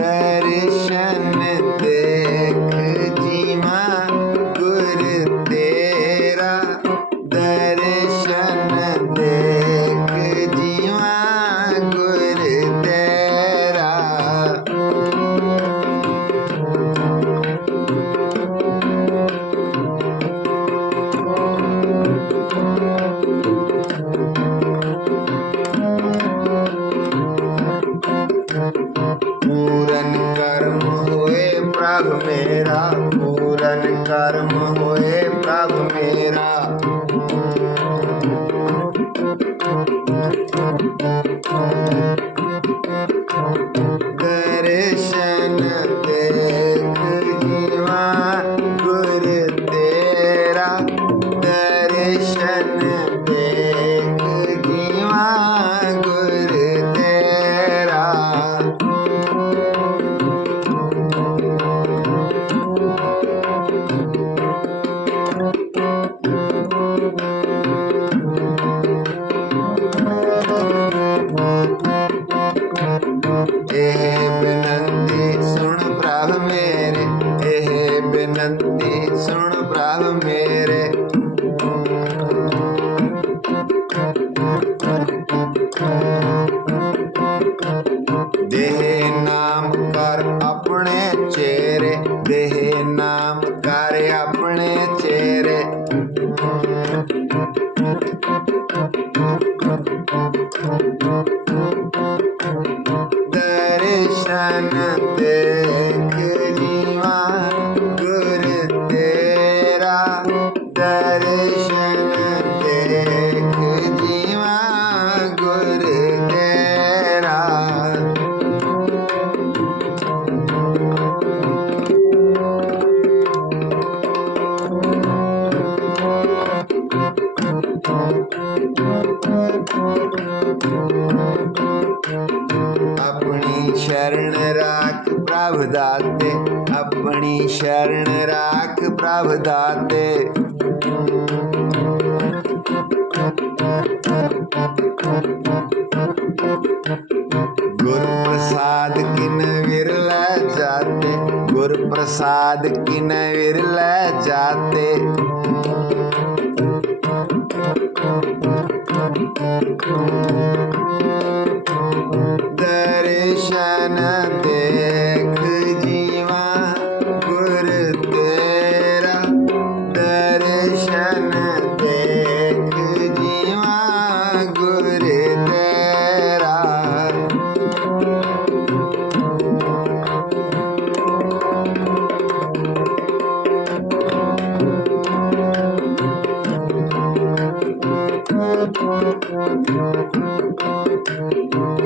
that is कर्म होए प्रभु मेरा Thank you. राह मेरे। देहे नाम कर अपने चेहरे। देहे नाम कर अपने चेहरे। दर्शन तेरे अपनी शरण राख प्रभ दाते, अपनी शरण राख प्रभ दाते। गुरु प्रसाद किन विरल जाते गुरु प्रसाद किन विरल जाते। Thank you.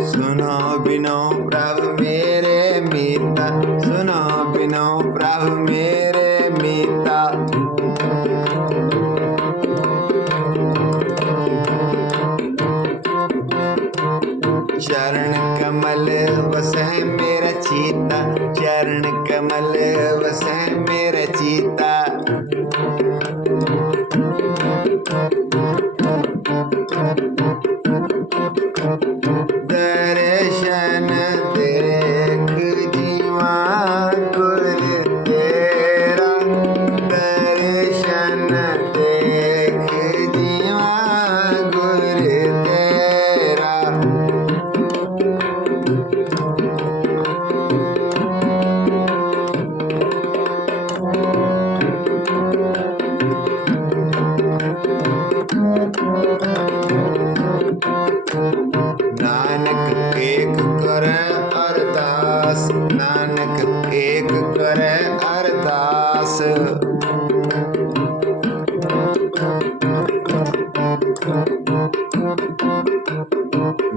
सुनो बिनो प्रभु मेरे मीता सुनो बिनो प्रभु मेरे मीता चरण कमल वसै मेरा चीता चरण कमल वसै मेरा चीता दर्शन देख जीवा गुर तेरा। दर्शन देख नानक एक कर अरदास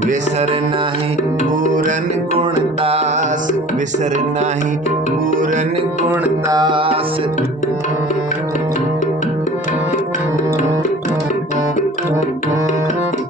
विसर नाही पूरन गुणदास विसर नाही पूरन गुणदास Thank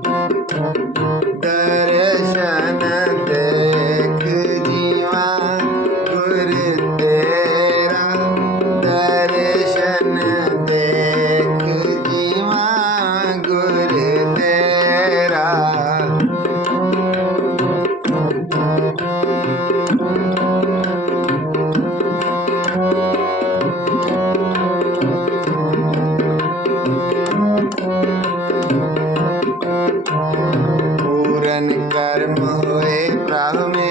me.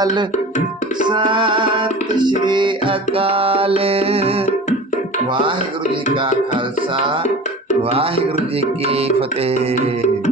काल सत श्री अकाल। वाहिगुरु जी का खालसा वाहिगुरु जी की फतेह।